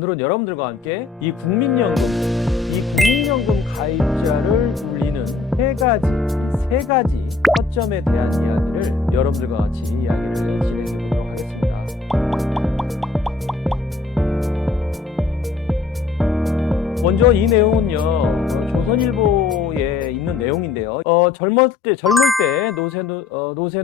오늘은 여러분들과 함께 이 국민연금 가입자를 울리는 세 가지 허점에 대한 이야기를 여러분들과 같이 이야기를 진행해 보도록 하겠습니다. 먼저 이 내용은요, 조선일보에 있는 내용인데요. 젊을 때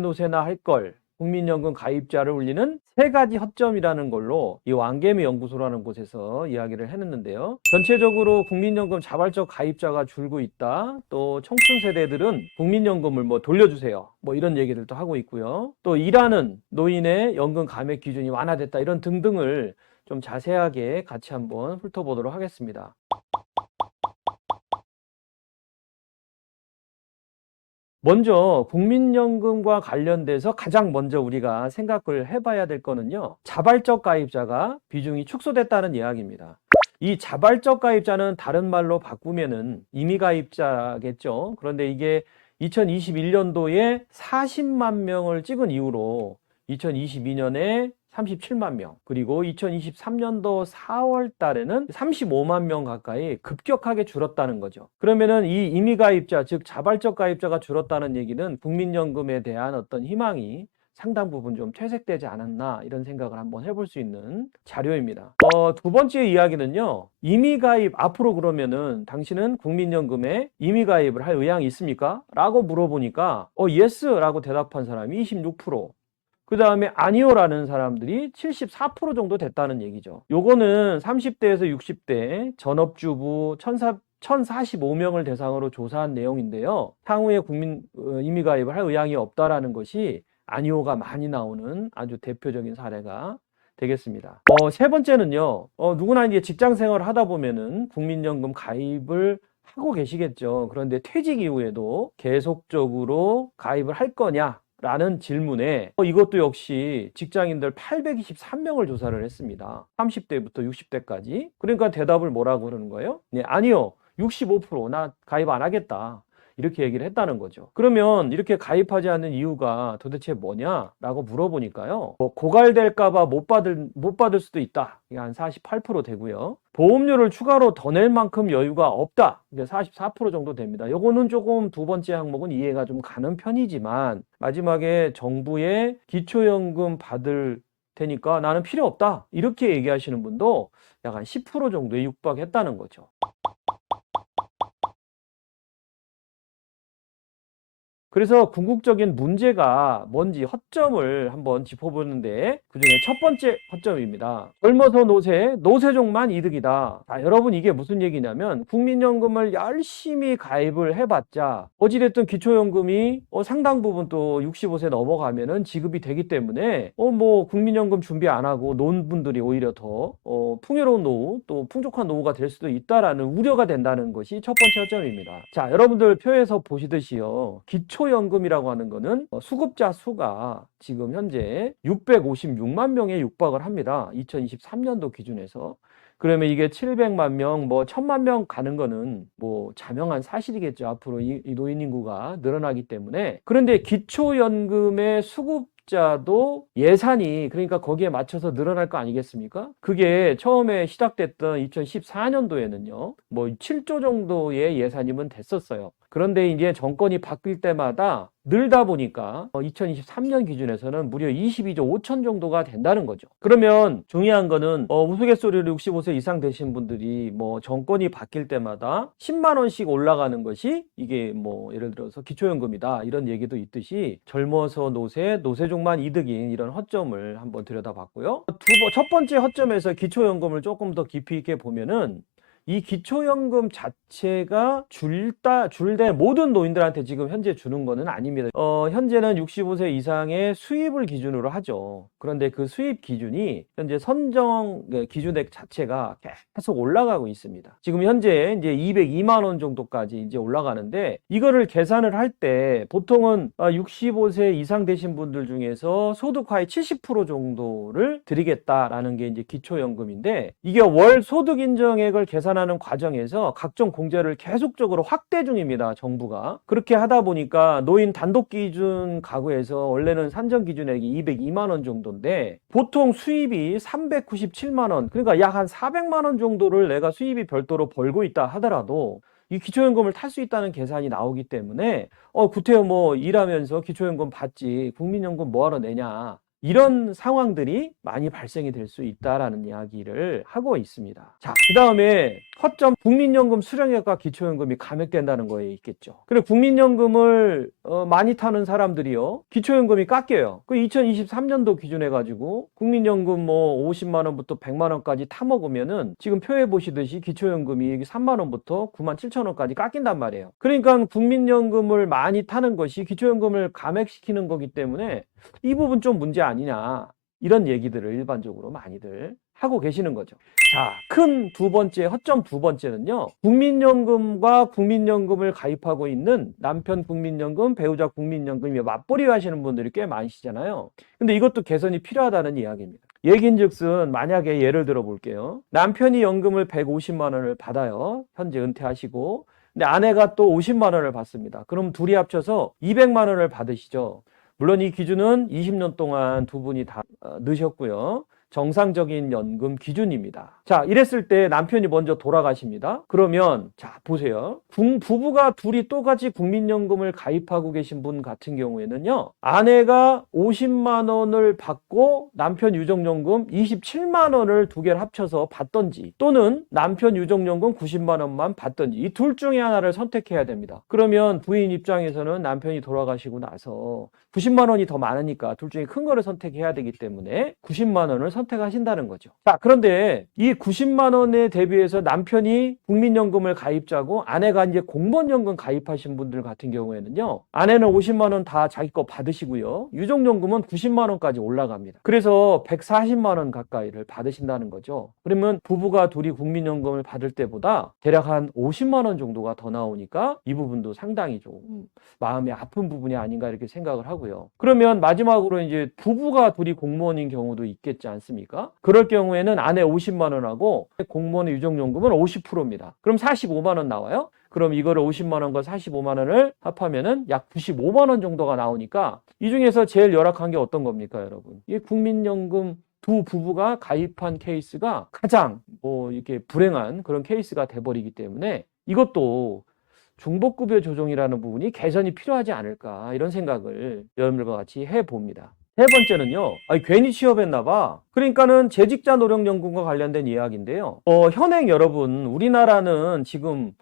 노세나 할 걸, 국민연금 가입자를 울리는 세 가지 허점이라는 걸로 이 왕개미 연구소라는 곳에서 이야기를 해냈는데요. 전체적으로 국민연금 자발적 가입자가 줄고 있다. 또 청춘 세대들은 국민연금을 돌려주세요. 이런 얘기들도 하고 있고요. 또 일하는 노인의 연금 감액 기준이 완화됐다. 이런 등등을 좀 자세하게 같이 한번 훑어보도록 하겠습니다. 먼저 국민연금과 관련돼서 가장 먼저 우리가 생각을 해봐야 될 거는요, 자발적 가입자가 비중이 축소됐다는 이야기입니다. 이 자발적 가입자는 다른 말로 바꾸면은 임의 가입자겠죠. 그런데 이게 2021년도에 40만 명을 찍은 이후로 2022년에 37만 명, 그리고 2023년도 4월 달에는 35만 명 가까이 급격하게 줄었다는 거죠. 그러면은 이 임의 가입자, 즉 자발적 가입자가 줄었다는 얘기는 국민연금에 대한 어떤 희망이 상당 부분 좀 퇴색되지 않았나, 이런 생각을 한번 해볼 수 있는 자료입니다. 두 번째 이야기는요, 임의 가입, 앞으로 그러면은 당신은 국민연금에 임의 가입을 할 의향이 있습니까? 라고 물어보니까 yes 라고 대답한 사람이 26%, 그 다음에 아니요라는 사람들이 74% 정도 됐다는 얘기죠. 요거는 30대에서 60대 전업주부 1045명을 대상으로 조사한 내용인데요. 향후에 임의 가입을 할 의향이 없다라는 것이 아니요가 많이 나오는 아주 대표적인 사례가 되겠습니다. 세 번째는요, 누구나 이제 직장 생활을 하다 보면은 국민연금 가입을 하고 계시겠죠. 그런데 퇴직 이후에도 계속적으로 가입을 할 거냐? 라는 질문에 이것도 역시 직장인들 823명을 조사를 했습니다. 30대부터 60대까지. 그러니까 대답을 뭐라고 그러는 거예요? 네, 아니요. 65% 나 가입 안 하겠다. 이렇게 얘기를 했다는 거죠. 그러면 이렇게 가입하지 않는 이유가 도대체 뭐냐라고 물어보니까요, 고갈될까봐 못 받을 수도 있다. 이게 한 48% 되고요. 보험료를 추가로 더 낼 만큼 여유가 없다. 이게 44% 정도 됩니다. 요거는 조금 두 번째 항목은 이해가 좀 가는 편이지만, 마지막에 정부의 기초연금 받을 테니까 나는 필요 없다. 이렇게 얘기하시는 분도 약 한 10% 정도에 육박했다는 거죠. 그래서 궁극적인 문제가 뭔지 허점을 한번 짚어보는데, 그중에 첫 번째 허점입니다. 젊어서 노세종만 이득이다. 자, 여러분, 이게 무슨 얘기냐면 국민연금을 열심히 가입을 해봤자 어찌됐든 기초연금이 상당 부분 또 65세 넘어가면은 지급이 되기 때문에 국민연금 준비 안 하고 논 분들이 오히려 더 풍요로운 노후, 또 풍족한 노후가 될 수도 있다라는 우려가 된다는 것이 첫 번째 허점입니다. 자, 여러분들 표에서 보시듯이요, 기초연금이라고 하는 거는 수급자 수가 지금 현재 656만 명에 육박을 합니다. 2023년도 기준에서. 그러면 이게 700만 명, 1000만 명 가는 거는 자명한 사실이겠죠. 앞으로 이 노인 인구가 늘어나기 때문에. 그런데 기초연금의 수급자도 예산이, 그러니까 거기에 맞춰서 늘어날 거 아니겠습니까? 그게 처음에 시작됐던 2014년도에는요, 7조 정도의 예산이면 됐었어요. 그런데 이제 정권이 바뀔 때마다 늘다 보니까 2023년 기준에서는 무려 22조 5천 정도가 된다는 거죠. 그러면 중요한 거는 우스갯소리로 65세 이상 되신 분들이 정권이 바뀔 때마다 10만 원씩 올라가는 것이 이게 예를 들어서 기초연금이다, 이런 얘기도 있듯이 젊어서 노세종만 이득인 이런 허점을 한번 들여다봤고요. 첫 번째 허점에서 기초연금을 조금 더 깊이 있게 보면은, 이 기초연금 자체가 줄대 모든 노인들한테 지금 현재 주는 거는 아닙니다. 현재는 65세 이상의 수입을 기준으로 하죠. 그런데 그 수입 기준이 현재 선정 기준액 자체가 계속 올라가고 있습니다. 지금 현재 이제 202만 원 정도까지 이제 올라가는데, 이거를 계산을 할 때 보통은 65세 이상 되신 분들 중에서 소득하의 70% 정도를 드리겠다라는 게 이제 기초연금인데, 이게 월 소득 인정액을 계산하는 개편하는 과정에서 각종 공제를 계속적으로 확대 중입니다. 정부가. 그렇게 하다 보니까 노인 단독 기준 가구에서 원래는 산정 기준액이 202만 원 정도인데 보통 수입이 397만 원, 그러니까 약 한 400만 원 정도를 내가 수입이 별도로 벌고 있다 하더라도 이 기초연금을 탈 수 있다는 계산이 나오기 때문에 구태여 뭐 일하면서 기초연금 받지 국민연금 뭐하러 내냐, 이런 상황들이 많이 발생이 될 수 있다라는 이야기를 하고 있습니다. 자, 그 다음에 허점 국민연금 수령액과 기초연금이 감액된다는 거에 있겠죠. 그래, 국민연금을 많이 타는 사람들이요, 기초연금이 깎여요. 그 2023년도 기준해 가지고 국민연금 뭐 50만 원부터 100만 원까지 타먹으면은 지금 표에 보시듯이 기초연금이 3만 원부터 9만 7천 원까지 깎인단 말이에요. 그러니까 국민연금을 많이 타는 것이 기초연금을 감액시키는 거기 때문에 이 부분 좀 문제 아니냐, 이런 얘기들을 일반적으로 많이들 하고 계시는 거죠. 자, 큰 두 번째, 허점 두 번째는요, 국민연금과 국민연금을 가입하고 있는 남편 국민연금, 배우자 국민연금이 맞벌이 하시는 분들이 꽤 많으시잖아요. 근데 이것도 개선이 필요하다는 이야기입니다. 얘긴즉슨 만약에 예를 들어 볼게요. 남편이 연금을 150만 원을 받아요. 현재 은퇴하시고. 근데 아내가 또 50만 원을 받습니다. 그럼 둘이 합쳐서 200만 원을 받으시죠. 물론 이 기준은 20년 동안 두 분이 다 넣으셨고요. 정상적인 연금 기준입니다. 자, 이랬을 때 남편이 먼저 돌아가십니다. 그러면 자, 보세요. 부부가 둘이 똑같이 국민연금을 가입하고 계신 분 같은 경우에는요, 아내가 50만 원을 받고 남편 유족연금 27만 원을 두 개를 합쳐서 받던지, 또는 남편 유족연금 90만 원만 받던지, 이 둘 중에 하나를 선택해야 됩니다. 그러면 부인 입장에서는 남편이 돌아가시고 나서 90만 원이 더 많으니까 둘 중에 큰 거를 선택해야 되기 때문에 90만 원을 선택하신다는 거죠. 자, 그런데 이 90만 원에 대비해서 남편이 국민연금을 가입자고 아내가 이제 공무원연금 가입하신 분들 같은 경우에는요, 아내는 50만 원 다 자기 거 받으시고요, 유족연금은 90만 원까지 올라갑니다. 그래서 140만 원 가까이를 받으신다는 거죠. 그러면 부부가 둘이 국민연금을 받을 때보다 대략 한 50만 원 정도가 더 나오니까 이 부분도 상당히 좀 마음이 아픈 부분이 아닌가 이렇게 생각을 하고요. 그러면 마지막으로 이제 부부가 둘이 공무원인 경우도 있겠지 않습니까? 그럴 경우에는 아내 50만 원하고 공무원의 유족연금은 50%입니다. 그럼 45만 원 나와요? 그럼 이거를 50만 원과 45만 원을 합하면은 약 95만 원 정도가 나오니까 이 중에서 제일 열악한 게 어떤 겁니까, 여러분? 이 국민연금 두 부부가 가입한 케이스가 가장 이렇게 불행한 그런 케이스가 돼버리기 때문에 이것도 중복급여 조정이라는 부분이 개선이 필요하지 않을까, 이런 생각을 여러분들과 같이 해봅니다. 세 번째는요, 괜히 취업했나 봐. 그러니까는 재직자 노령연금과 관련된 이야기인데요. 현행 여러분, 우리나라는 지금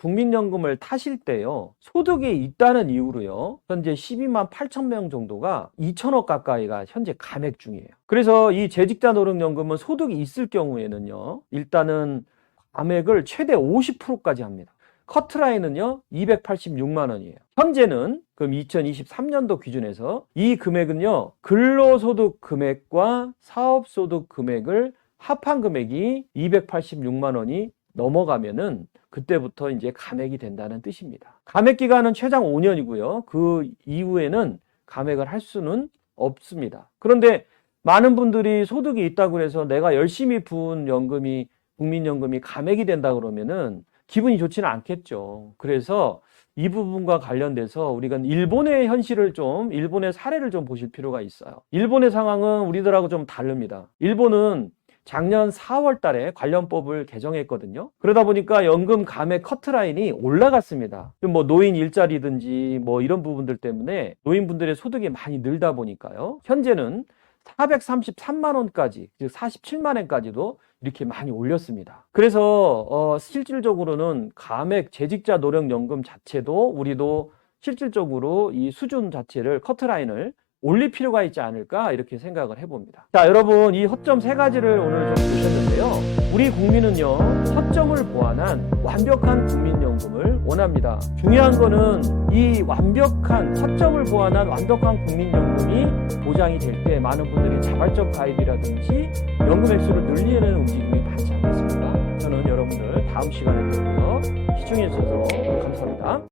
국민연금을 타실 때요, 소득이 있다는 이유로요, 현재 12만 8천 명 정도가 2천억 가까이가 현재 감액 중이에요. 그래서 이 재직자 노령연금은 소득이 있을 경우에는요, 일단은 감액을 최대 50%까지 합니다. 커트라인은요 286만 원이에요. 현재는 그럼 2023년도 기준에서 이 금액은요, 근로소득 금액과 사업소득 금액을 합한 금액이 286만 원이 넘어가면은 그때부터 이제 감액이 된다는 뜻입니다. 감액 기간은 최장 5년이고요. 그 이후에는 감액을 할 수는 없습니다. 그런데 많은 분들이 소득이 있다고 해서 내가 열심히 부은 연금이, 국민연금이 감액이 된다 그러면은 기분이 좋지는 않겠죠. 그래서 이 부분과 관련돼서 우리가 일본의 현실을 일본의 사례를 좀 보실 필요가 있어요. 일본의 상황은 우리들하고 좀 다릅니다. 일본은 작년 4월 달에 관련법을 개정했거든요. 그러다 보니까 연금 감액 커트라인이 올라갔습니다. 노인 일자리든지 이런 부분들 때문에 노인분들의 소득이 많이 늘다 보니까요, 현재는 433만 원까지, 즉 47만 원까지도 이렇게 많이 올렸습니다. 그래서 실질적으로는 감액 재직자 노령연금 자체도 우리도 실질적으로 이 수준 자체를, 커트라인을 올릴 필요가 있지 않을까, 이렇게 생각을 해봅니다. 자, 여러분, 이 허점 세 가지를 오늘 좀 보셨는데요. 우리 국민은요, 허점을 보완한 완벽한 국민연금을 원합니다. 중요한 거는 이 완벽한 허점을 보완한 완벽한 국민연금이 보장이 될 때 많은 분들이 자발적 가입이라든지 연금 액수를 늘리는 움직임이 많지 않겠습니까? 저는 여러분들 다음 시간에 뵙고요. 시청해 주셔서 감사합니다.